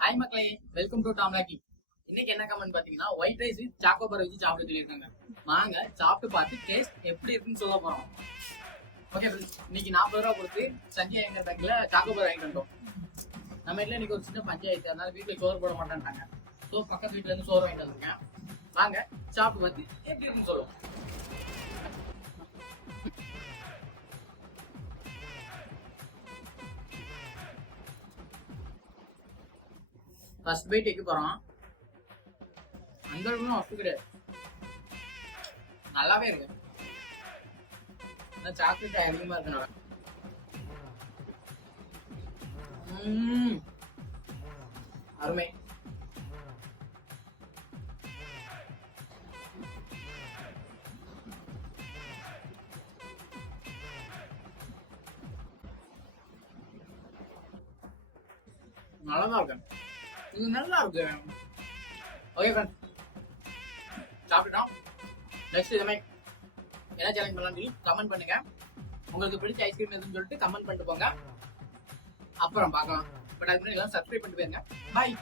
Hi மக்களே, welcome to டாம்லாக்கி. இன்னைக்கு என்ன கமெண்ட் பாத்தீங்கன்னா, ஒயிட் ரைஸ் வித் சாக்கோபார் வச்சு சாப்பிட சொல்லியிருக்காங்க. வாங்க சாப்பிட்டு பார்த்து டேஸ்ட் எப்படி இருக்குன்னு சொல்ல போறோம். ஓகே ஃப்ரெண்ட்ஸ், இன்னைக்கு 40 ரூபா கொடுத்து சஞ்சய் எங்க பேங்க்ல சாக்கோபார் வாங்கிட்டு வந்தோம். நம்ம வீட்டுல இன்னைக்கு ஒரு சின்ன பஞ்சாயத்து, அதனால வீட்டுல சோறு போட மாட்டேன்ட்டாங்க. ஸோ பக்கத்து வீட்டுல இருந்து சோறு வாங்கிட்டு வந்திருக்கேன். வாங்க சாப்பிட்டு பார்த்து எப்படி இருக்குன்னு சொல்லுவோம். ஃபர்ஸ்ட் பைட் வைக்க போறோம். அந்த அளவுக்கு ஒட்டு கிடையாது, நல்லாவே இருக்கு. சாக்லேட் அதிகமா இருக்கனால அருமை. நல்லாதான் இருக்கு, இது நல்லா இருக்கு. Okay friends, சாப்பிட்டுட்டோம். நெக்ஸ்ட் இதுமே என்ன சேலஞ்ச் பண்ணலாம்னு சொல்லி கமெண்ட் பண்ணுங்க. உங்களுக்கு பிடிச்ச ஐஸ்கிரீம் எதுன்னு சொல்லிட்டு கமெண்ட் பண்ணிட்டு போங்க. அப்புறம் பார்க்கலாம். பட் அதுக்கு முன்னாடி எல்லாம் சப்ஸ்கிரைப் பண்ணிட்டு போயிருங்க. பாய்.